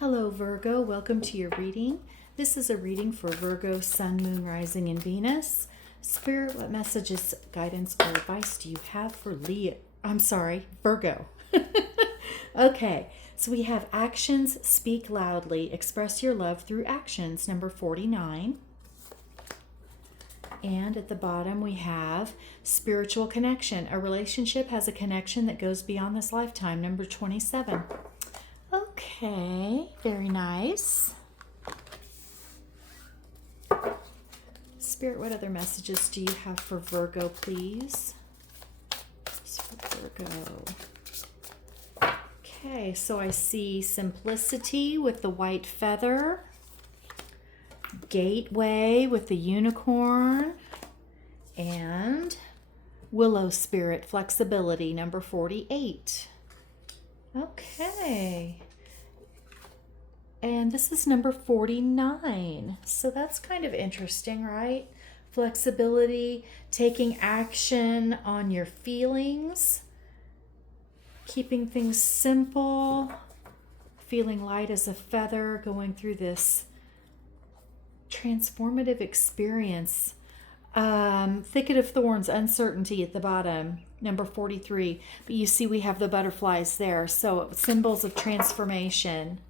Hello, Virgo. Welcome to your reading. This is a reading for Virgo, Sun, Moon, Rising, and Venus. Spirit, what messages, guidance, or advice do you have for Virgo? Okay, so we have actions speak loudly. Express your love through actions, number 49. And at the bottom, we have spiritual connection. A relationship has a connection that goes beyond this lifetime, number 27. Okay, very nice. Spirit, what other messages do you have for Virgo, please? This is for Virgo. Okay, so I see simplicity with the white feather, gateway with the unicorn, and willow spirit, flexibility, number 48. Okay. And this is number 49. So that's kind of interesting, right? Flexibility, taking action on your feelings, keeping things simple, feeling light as a feather, going through this transformative experience. Thicket of thorns, uncertainty at the bottom, number 43. But you see we have the butterflies there, so symbols of transformation.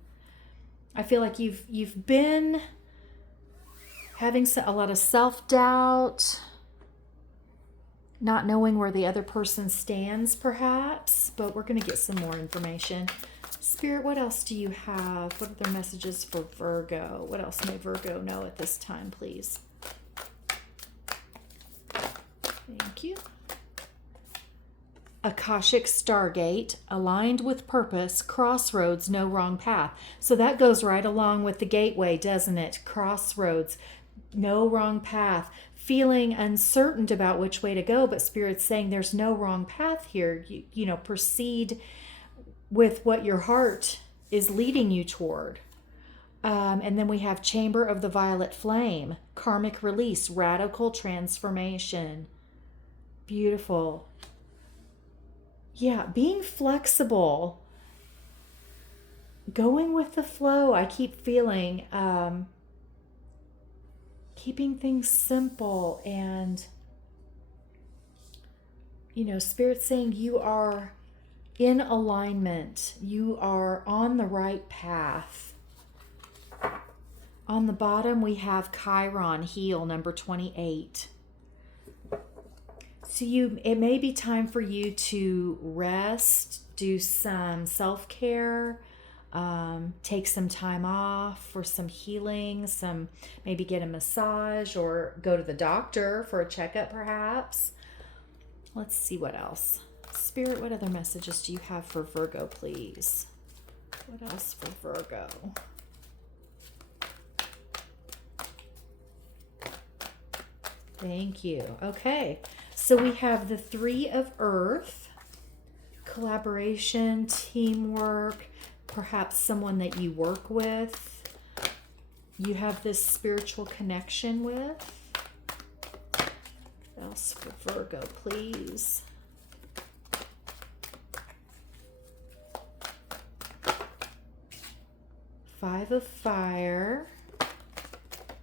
I feel like you've been having a lot of self-doubt, not knowing where the other person stands perhaps, but we're going to get some more information. Spirit, what else do you have? What other messages for Virgo? What else may Virgo know at this time, please? Thank you. Akashic Stargate, aligned with purpose, crossroads, no wrong path. So that goes right along with the gateway, doesn't it? Crossroads, no wrong path. Feeling uncertain about which way to go, but Spirit's saying there's no wrong path here. You know, proceed with what your heart is leading you toward. And then we have Chamber of the Violet Flame, karmic release, radical transformation. Beautiful. Yeah, being flexible, going with the flow. I keep feeling keeping things simple, and Spirit saying you are in alignment. You are on the right path. On the bottom, we have Chiron, heal, number 28. So it may be time for you to rest, do some self-care, take some time off for some healing, maybe get a massage or go to the doctor for a checkup perhaps. Let's see what else. Spirit, what other messages do you have for Virgo, please? What else for Virgo? Thank you. Okay. So we have the Three of Earth, collaboration, teamwork, perhaps someone that you work with, you have this spiritual connection with. What else for Virgo, please? Five of Fire.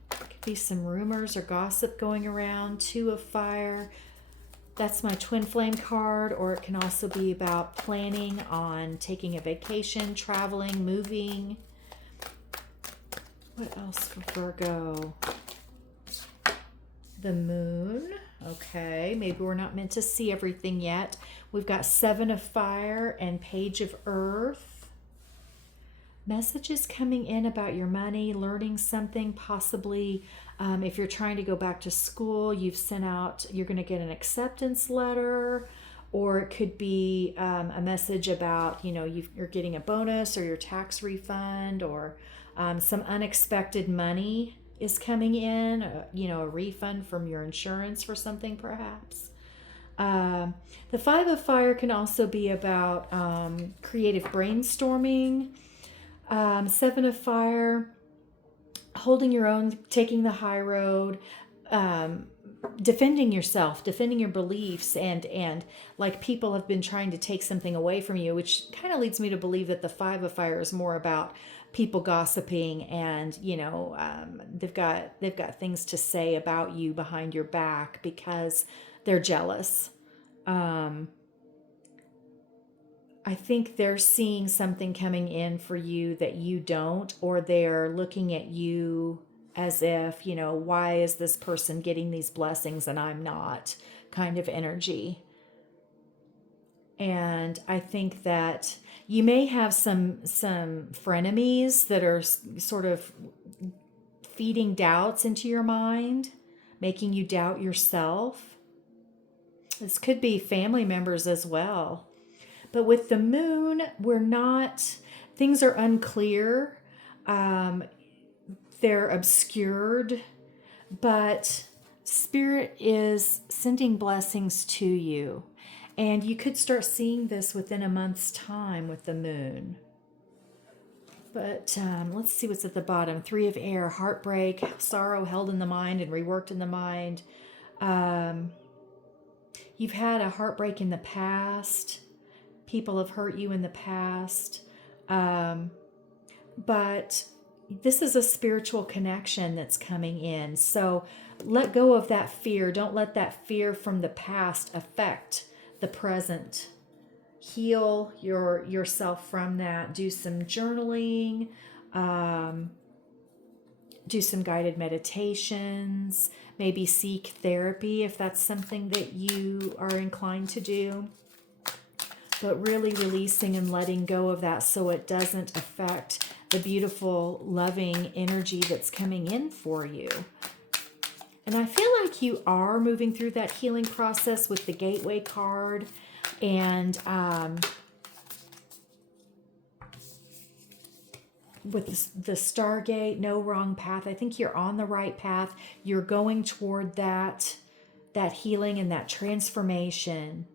Could be some rumors or gossip going around. Two of Fire. That's my twin flame card, or it can also be about planning on taking a vacation, traveling, moving. What else for Virgo? The Moon. Okay, maybe we're not meant to see everything yet. We've got Seven of Fire and Page of Earth. Messages coming in about your money, learning something, possibly if you're trying to go back to school, you're going to get an acceptance letter, or it could be a message about, you're getting a bonus or your tax refund, or some unexpected money is coming in, a refund from your insurance for something perhaps. The Five of Fire can also be about creative brainstorming. Seven of Fire, holding your own, taking the high road, defending yourself, defending your beliefs, and like people have been trying to take something away from you, which kind of leads me to believe that the Five of Fire is more about people gossiping, and they've got things to say about you behind your back because they're jealous. I think they're seeing something coming in for you that you don't, or they're looking at you as if, why is this person getting these blessings and I'm not, kind of energy. And I think that you may have some frenemies that are sort of feeding doubts into your mind, making you doubt yourself. This could be family members as well. But with the moon, things are unclear. They're obscured, but Spirit is sending blessings to you. And you could start seeing this within a month's time with the moon. But let's see what's at the bottom. Three of Air, heartbreak, sorrow held in the mind and reworked in the mind. You've had a heartbreak in the past. People have hurt you in the past. But this is a spiritual connection that's coming in. So let go of that fear. Don't let that fear from the past affect the present. Heal yourself from that. Do some journaling. Do some guided meditations. Maybe seek therapy if that's something that you are inclined to do. But really releasing and letting go of that so it doesn't affect the beautiful, loving energy that's coming in for you. And I feel like you are moving through that healing process with the Gateway card. And with the Stargate, no wrong path. I think you're on the right path. You're going toward that healing and that transformation.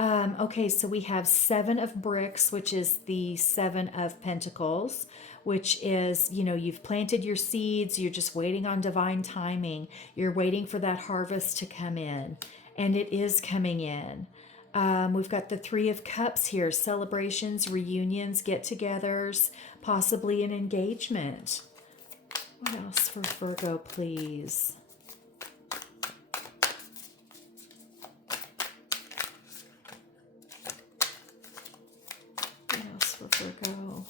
Okay, so we have Seven of Bricks, which is the Seven of Pentacles, which is, you've planted your seeds. You're just waiting on divine timing. You're waiting for that harvest to come in, and it is coming in. We've got the Three of Cups here, celebrations, reunions, get-togethers, possibly an engagement. What else for Virgo, please? What else for Virgo?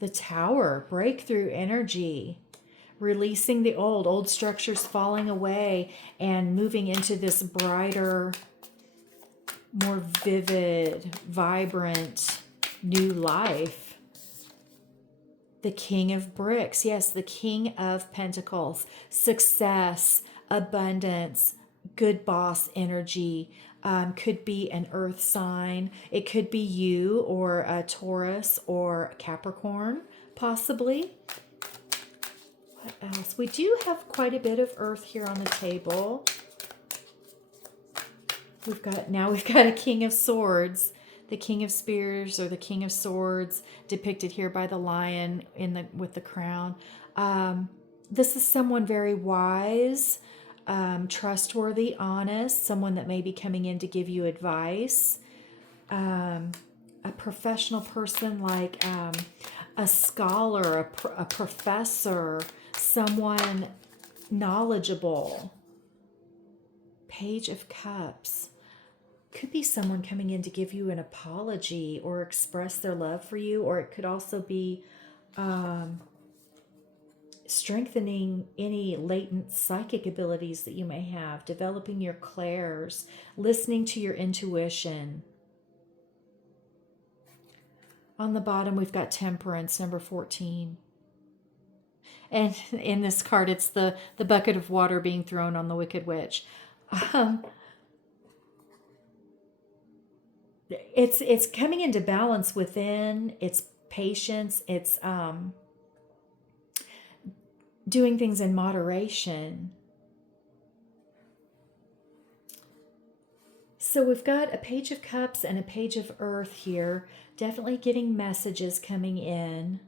The Tower, breakthrough energy. Releasing the old structures falling away and moving into this brighter, more vivid, vibrant, new life. The King of Bricks. Yes, the King of Pentacles. Success, abundance, good boss energy. Could be an earth sign. It could be you or a Taurus or a Capricorn, possibly. What else? We do have quite a bit of earth here on the table. We've got a King of Swords, the King of Spears or the King of Swords, depicted here by the lion with the crown. This is someone very wise, trustworthy, honest, someone that may be coming in to give you advice. A professional person like a scholar, a professor, someone knowledgeable. Page of Cups. Could be someone coming in to give you an apology or express their love for you, or it could also be strengthening any latent psychic abilities that you may have, developing your clairs, listening to your intuition. On the bottom, we've got Temperance, number 14. And in this card, it's the bucket of water being thrown on the Wicked Witch. It's coming into balance within. It's patience. It's doing things in moderation. So we've got a Page of Cups and a Page of Earth here. Definitely getting messages coming in.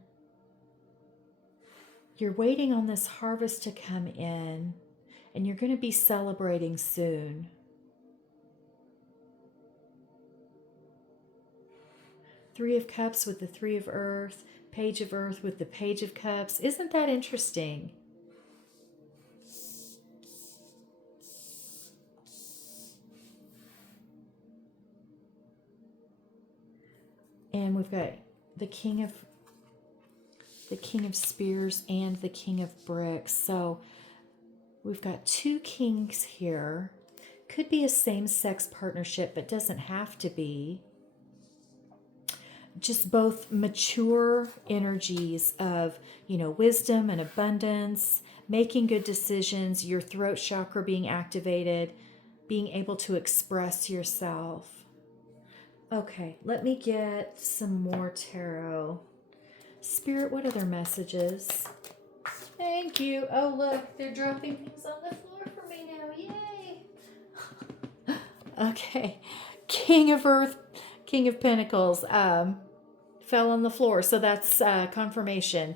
You're waiting on this harvest to come in, and you're going to be celebrating soon. Three of Cups with the Three of Earth, Page of Earth with the Page of Cups. Isn't that interesting? And we've got the King of Spears and the King of Bricks. So we've got two kings here. Could be a same-sex partnership, but doesn't have to be. Just both mature energies of, wisdom and abundance, making good decisions, your throat chakra being activated, being able to express yourself. Okay, let me get some more tarot. Spirit, what other messages? Thank you. Oh, look, they're dropping things on the floor for me now. Yay. Okay. King of Earth, King of Pentacles, fell on the floor. So that's confirmation.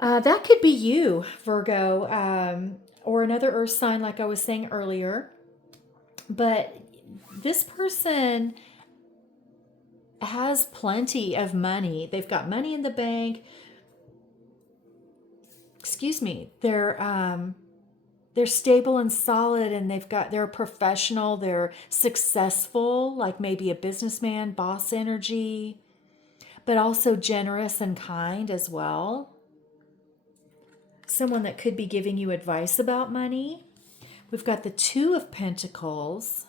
That could be you, Virgo, or another earth sign like I was saying earlier. But this person has plenty of money. They've got money in the bank. Excuse me. They're stable and solid, and they're a professional. They're successful, like maybe a businessman, boss energy, but also generous and kind as well. Someone that could be giving you advice about money. We've got the Two of Pentacles.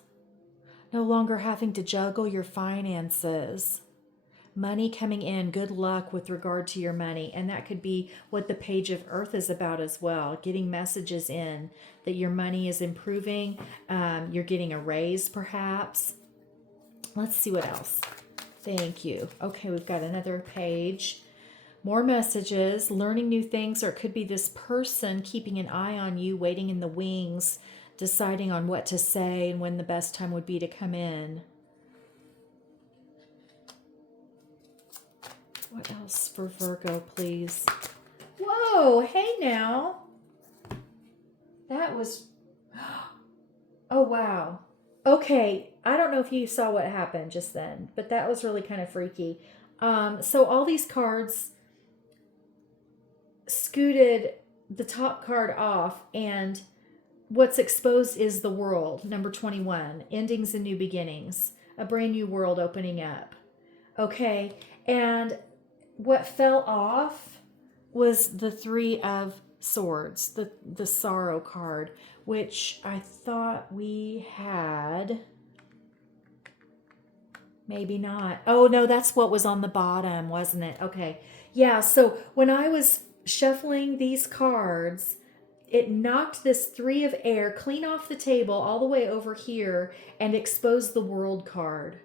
No longer having to juggle your finances. Money coming in, good luck with regard to your money. And that could be what the Page of Earth is about as well. Getting messages in that your money is improving. You're getting a raise perhaps. Let's see what else. Thank you. Okay, we've got another page. More messages, learning new things, or it could be this person keeping an eye on you, waiting in the wings, deciding on what to say and when the best time would be to come in. What else for Virgo, please? Whoa, hey now. That was... Oh, wow. Okay, I don't know if you saw what happened just then, but that was really kind of freaky. So all these cards scooted the top card off, and what's exposed is the world, number 21, endings and new beginnings, a brand new world opening up. Okay, and what fell off was the Three of Swords, the Sorrow card, which I thought we had. Maybe not. Oh, no, that's what was on the bottom, wasn't it? Okay. Yeah, so when I was shuffling these cards, it knocked this Three of Air clean off the table all the way over here and exposed the World card.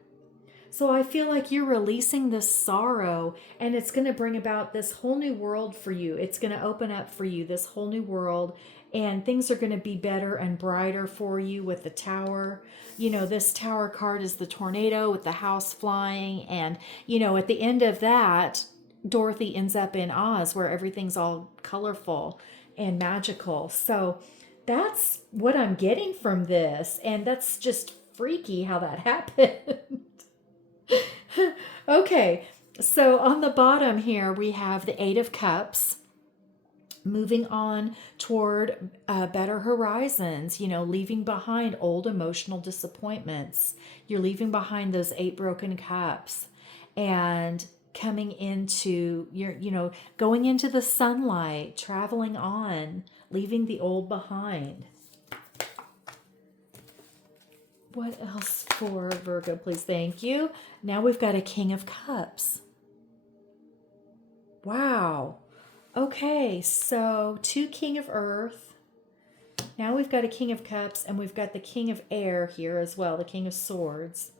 So I feel like you're releasing this sorrow, and it's going to bring about this whole new world for you. It's going to open up for you this whole new world, and things are going to be better and brighter for you with the Tower. This Tower card is the tornado with the house flying, and, at the end of that, Dorothy ends up in Oz where everything's all colorful and magical. So that's what I'm getting from this, and that's just freaky how that happened. Okay, so on the bottom here we have the Eight of Cups, moving on toward better horizons, leaving behind old emotional disappointments. You're leaving behind those 8 broken cups and coming into going into the sunlight, traveling on, leaving the old behind. What else for Virgo, please? Thank you. Now we've got a King of Cups. Wow. Okay, so 2 King of Earth. Now we've got a King of Cups, and we've got the King of Air here as well, the King of Swords.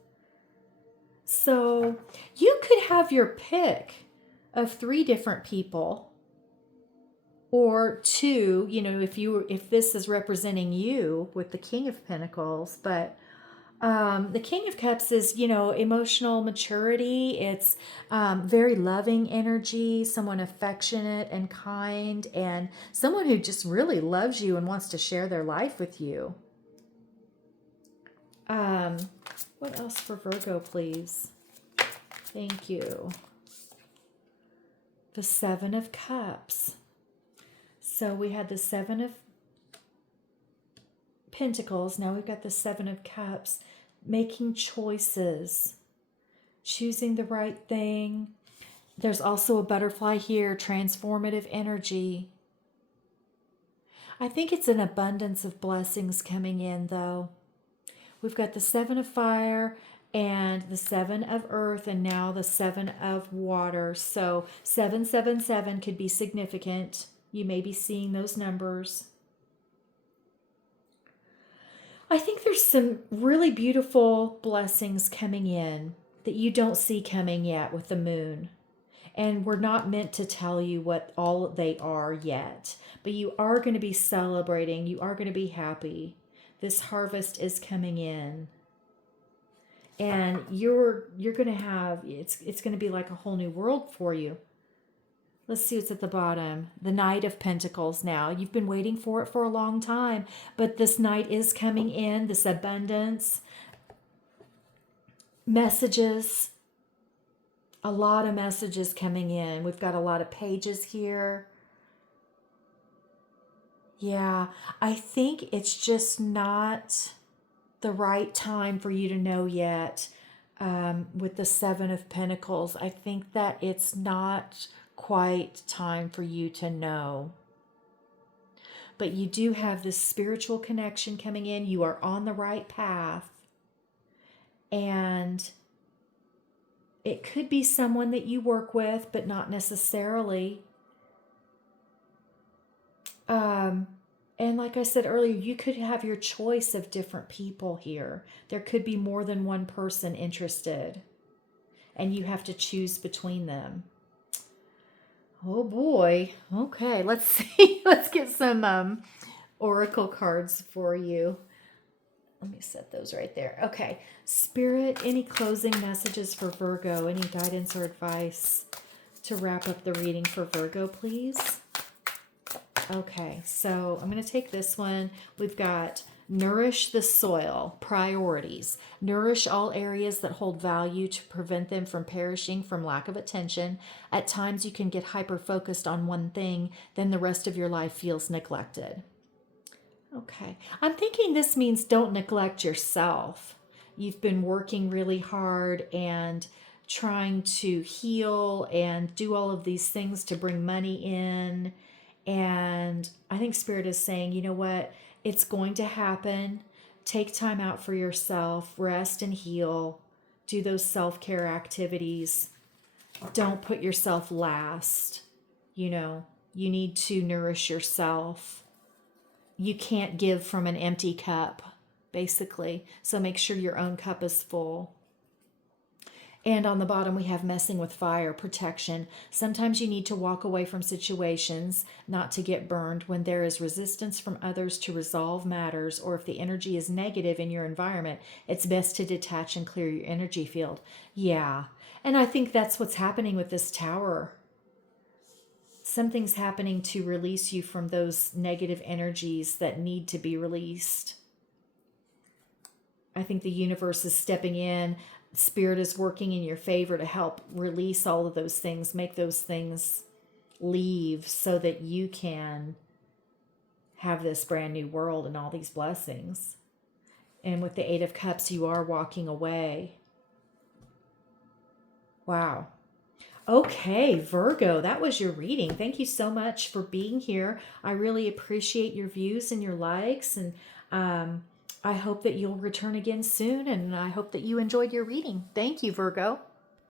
So you could have your pick of 3 different people, or 2, if this is representing you with the King of Pentacles, but The King of Cups is, emotional maturity. It's very loving energy, someone affectionate and kind, and someone who just really loves you and wants to share their life with you. What else for Virgo, please? Thank you. The Seven of Cups. So we had the Seven of Pentacles. Now we've got the Seven of Cups. Making choices, choosing the right thing. There's also a butterfly here, transformative energy. I think it's an abundance of blessings coming in, though. We've got the Seven of Fire and the Seven of Earth, and now the Seven of Water. So 777 could be significant. You may be seeing those numbers. I think there's some really beautiful blessings coming in that you don't see coming yet with the moon. And we're not meant to tell you what all they are yet. But you are going to be celebrating. You are going to be happy. This harvest is coming in. And you're going to have, it's going to be like a whole new world for you. Let's see what's at the bottom. The Knight of Pentacles now. You've been waiting for it for a long time, but this Knight is coming in, this abundance. Messages. A lot of messages coming in. We've got a lot of pages here. Yeah, I think it's just not the right time for you to know yet with the Seven of Pentacles. I think that it's not quite time for you to know. But you do have this spiritual connection coming in. You are on the right path. And it could be someone that you work with, but not necessarily. And like I said earlier, you could have your choice of different people here. There could be more than one person interested. And you have to choose between them. Oh boy. Okay, let's see. Let's get some oracle cards for you. Let me set those right there. Okay. Spirit, any closing messages for Virgo? Any guidance or advice to wrap up the reading for Virgo, please? Okay, so I'm going to take this one. We've got nourish the soil, priorities. Nourish all areas that hold value to prevent them from perishing from lack of attention. At times you can get hyper-focused on one thing, then the rest of your life feels neglected. Okay, I'm thinking this means don't neglect yourself. You've been working really hard and trying to heal and do all of these things to bring money in. And I think Spirit is saying, you know what? It's going to happen. Take time out for yourself. Rest and heal. Do those self-care activities. Don't put yourself last. You need to nourish yourself. You can't give from an empty cup, basically. So make sure your own cup is full. And on the bottom, we have messing with fire, protection. Sometimes you need to walk away from situations, not to get burned. When there is resistance from others to resolve matters, or if the energy is negative in your environment, it's best to detach and clear your energy field. Yeah, and I think that's what's happening with this tower. Something's happening to release you from those negative energies that need to be released. I think the universe is stepping in. Spirit is working in your favor to help release all of those things, make those things leave so that you can have this brand new world and all these blessings. And with the Eight of Cups, you are walking away. Wow. Okay, Virgo, that was your reading. Thank you so much for being here. I really appreciate your views and your likes, and I hope that you'll return again soon, and I hope that you enjoyed your reading. Thank you, Virgo.